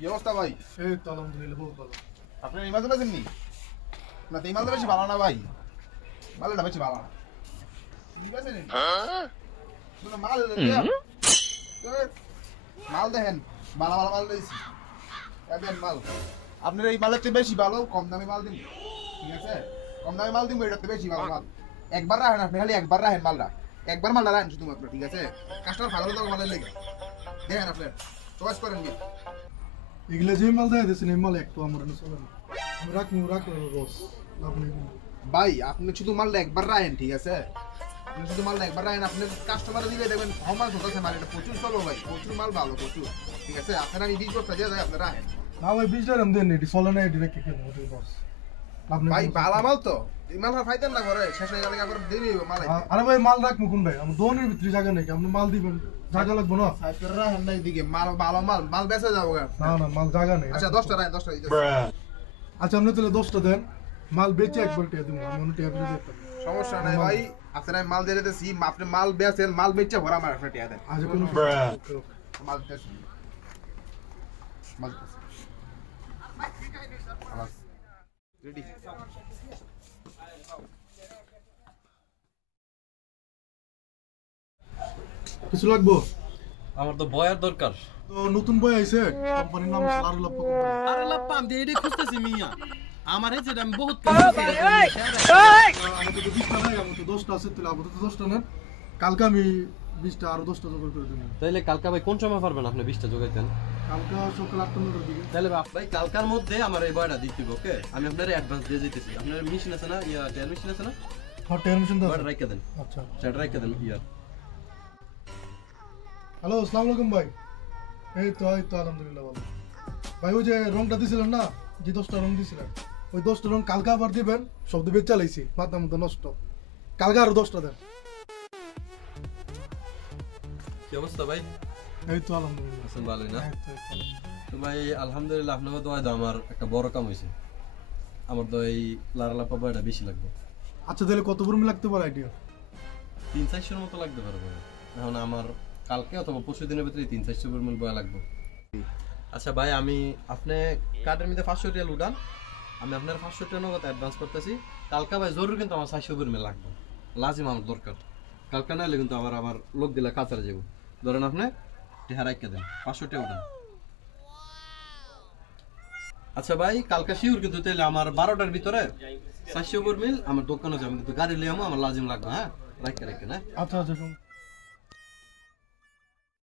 কি অবস্থা ভাই? এই তো আলহামদুলিল্লাহ খুব ভালো। আপনার এই মাল দেবেন নি? না তো এই মালটা বেশি ভালো না ভাই। মালটা বেশি ভালো না। ঠিক আছে নি? শুনো মাল মাল দেখেন ভালো ভালো মাল দিয়েছি। দেখেন মাল। আপনার এই মালের চেয়ে বেশি ভালো কম দামি মাল দিন। ঠিক আছে? কম দামি মাল দিন এটাতে বেশি ভালো মাল। একবার রাখেন আপনি খালি একবার রাখেন মালটা। একবার মালটা রাখেন শুধুমাত্র ঠিক আছে? কাস্টমার ভালো তো মালের লেগে। দেখেন আপনি চয়েস করেন কি? এগুলো যে মাল দেয় দিয়েছেন এই মাল একটু আমার না চলে না। আমি রাখবো বস। আপনি ভাই আপনি শুধু মালটা একবার রাখেন ঠিক আছে? আপনি শুধু মালটা একবার রাখেন আপনি কাস্টমার দিলে দেখবেন আমার হচ্ছে মাল এটা প্রচুর চলো ভাই প্রচুর মাল ভালো প্রচুর ঠিক আছে আপনারা আমি 20 বস্তা দিয়ে দেয় আপনারা রাখেন না ভাই 20 টাকা দেন এটি চলে না এটি রেখে কেন ওই বস। আপনি ভাই ভালো মাল তো এই মাল ফাইতেন না করে শেষ হয়ে গেলে আবার দেরি হবে মাল আরে ভাই মাল রাখবো কোন ভাই আমার দোনের ভিতরে জায়গা নেই আপনি মাল দিবেন জায়গা লাগবে না আপনারা রাখেন না এদিকে মাল ভালো মাল মাল বেচে যাবো না না মাল জায়গা নেই আচ্ছা 10টা রাখেন 10টা দিতে আচ্ছা আপনি তাহলে 10টা দেন মাল বেচে একবার টিয়া দিন আমি অন্য টিয়া বেচে দিতাম সমস্যা নাই ভাই আপনারা মাল দিয়ে দিতেছি আপনি মাল বেচেন মাল বেচে ভরা মার আপনারা টিয়া দেন আজ কোনো মাল দিতেছি মাল রেডি কিছু লাগবো আমার তো বয়ার দরকার। তো নতুন বই আইছে কোম্পানির নাম হচ্ছে লারুলাপ্পা কোম্পানি আরে লাপ্পা আমি এটাই খুঁজতেছি মিয়া। আমার এই যেটা আমি বহুত আমাদের তো 20টা নাই আমার তো 10টা আছে তাহলে আপাতত 10টা নেন কালকে আমি 20টা আরো 10টা জোগাড় করে দেবো তাইলে কালকা ভাই কোন সময় পারবেন আপনি 20টা জোগাইতেন? কালকে সকাল 8টা 9টার দিকে তাহলে ভাই কালকার মধ্যে আমার এই বয়টা দিতে হবে ওকে? আমি আপনার অ্যাডভান্স দিয়ে দিতেছি। আপনার মেশিন আছে না ইয়া টেয়ার মেশিন আছে না? হ্যাঁ টেনশন দাও বয়টা রাইখা দেন। আচ্ছা সেটা রাইখা দেন ইয়া। হ্যালো আসসালামু আলাইকুম ভাই এই তো আলহামদুলিল্লাহ ভালো ভাই ওই যে রংটা দিছিলেন না যে 10টা রং দিছিলেন ওই 10টা রং কালকে আবার দিবেন শব্দ বেচ চালাইছি মাথা মতো নষ্ট কালকে আরো 10টা দেন কি অবস্থা ভাই? এই তো আলহামদুলিল্লাহ আছেন ভালোই না? এই তো। তো ভাই আলহামদুলিল্লাহ আপনাকে দোয়া দাও আমার একটা বড় কাম হয়েছে। আমার তো এই লারালাপ্পা বয়টা বেশি লাগবে। আচ্ছা তাহলে কত বর্মি লাগতে পারে আইডিয়া 3-400 মতো লাগতে পারে ভাই। এখন আমার কালকে অথবা পরশু দিনের ভিতরে 3-400 বর্মিল বয়া লাগবে। আচ্ছা ভাই আমি আপনি কার্ডের মধ্যে 500 টাকা উঠান, আমি আপনার 500 টাকা নগদ অ্যাডভান্স করতেছি। কালকে ভাই জরুরি কিন্তু আমার 400 বর্মিল লাগবে, লাজিম আমার দরকার। কালকে না হলে কিন্তু আমার লোক দিলে কাছারে যাবো। ধরেন আপনি টেহা রাইখা দেন 500 টাকা উঠান। আচ্ছা ভাই কালকে শিওর কিন্তু তাহলে আমার 12টার ভিতরে 400 বর্মিল আমার দোকানে যাবো, কিন্তু গাড়ি লিয়ে আমার লাজিম লাগবে। হ্যাঁ রাইখা না। আচ্ছা